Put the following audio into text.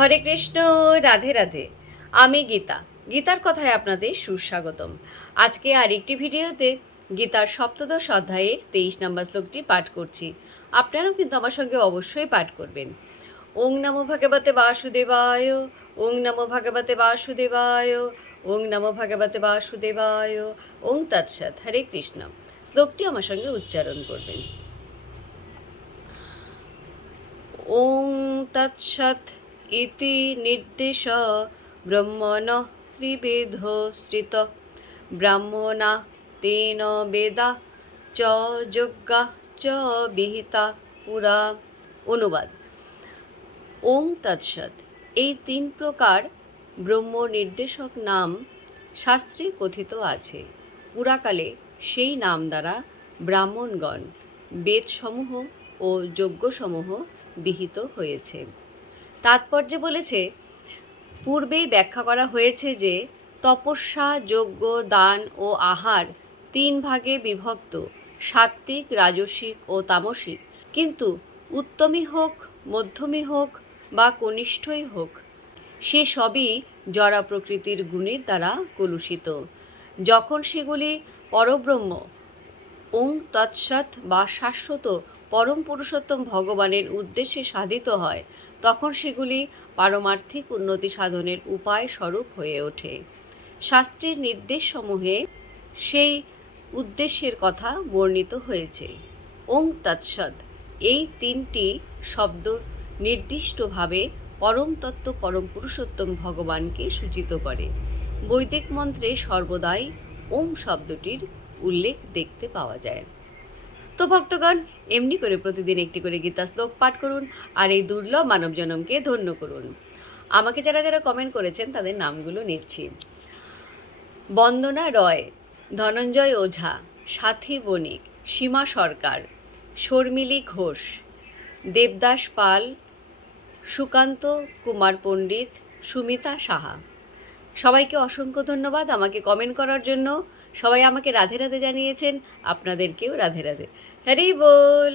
হরে কৃষ্ণ, রাধে রাধে। আমি গীতা। গীতার কথায় আপনাদের সুস্বাগতম। আজকে আরেকটি ভিডিওতে গীতার সপ্তদশ অধ্যায়ের 23 নম্বর শ্লোকটি পাঠ করছি। আপনারাও কিন্তু আমার সঙ্গে অবশ্যই পাঠ করবেন। ওং নমো ভগবতে বাসুদেবায়, ওং নমো ভগবতে বাসুদেবায়, ওং নমো ভগবতে বাসুদেবায়, ওং তৎসৎ। হরে কৃষ্ণ। শ্লোকটি আমার সঙ্গে উচ্চারণ করবেন। ওং তৎসৎ ইতি নির্দেশ ব্রহ্মণঃ ত্রিবিধশ্রিত ব্রাহ্মণা তেন বেদা চ যজ্ঞা চ বিহিতা পুরা। অনুবাদ: ওং তৎসৎ, এই 3 প্রকার ব্রহ্ম নির্দেশক নাম শাস্ত্রে কথিত আছে। পুরাকালে সেই নাম দ্বারা ব্রাহ্মণগণ বেদসমূহ ও যজ্ঞসমূহ বিহিত হয়েছে। তাৎপর্যে বলেছে, পূর্বেই ব্যাখ্যা করা হয়েছে যে তপস্যা, যজ্ঞ, দান ও আহার 3 ভাগে বিভক্ত: সাত্ত্বিক, রাজসিক ও তামসিক। কিন্তু উত্তমই হোক, মধ্যমই হোক বা কনিষ্ঠই হোক, সে সবই জড়া প্রকৃতির গুণের দ্বারা কলুষিত। যখন সেগুলি পরব্রহ্ম ওং তৎসৎ বা শাশ্বত পরম পুরুষোত্তম ভগবানের উদ্দেশ্যে সাধিত হয়, তখন সেগুলি পারমার্থিক উন্নতি সাধনের উপায় স্বরূপ হয়ে ওঠে। শাস্ত্রের নির্দেশসমূহে সেই উদ্দেশ্যের কথা বর্ণিত হয়েছে। ওং তৎসৎ এই 3টি শব্দ নির্দিষ্টভাবে পরম তত্ত্ব, পরম পুরুষোত্তম ভগবানকে সূচিত করে। বৈদিক মন্ত্রে সর্বদাই ওম শব্দটির উল্লেখ দেখতে পাওয়া যায়। তো ভক্তগণ, এমনি করে প্রতিদিন একটি করে গীতা শ্লোক পাঠ করুন আর এই দুর্লভ মানব জনমকে ধন্য করুন। আমাকে যারা যারা কমেন্ট করেছেন তাদের নামগুলো নিচ্ছি: বন্দনা রয়, ধনঞ্জয় ওঝা, সাথী বণিক, সীমা সরকার, শর্মিলী ঘোষ, দেবদাস পাল, সুকান্ত কুমার পণ্ডিত, সুমিতা সাহা। সবাইকে অসংখ্য ধন্যবাদ আমাকে কমেন্ট করার জন্য। সবাই আমাকে রাধে রাধে জানিয়েছেন, আপনাদেরকেও রাধে রাধে। হরি বল।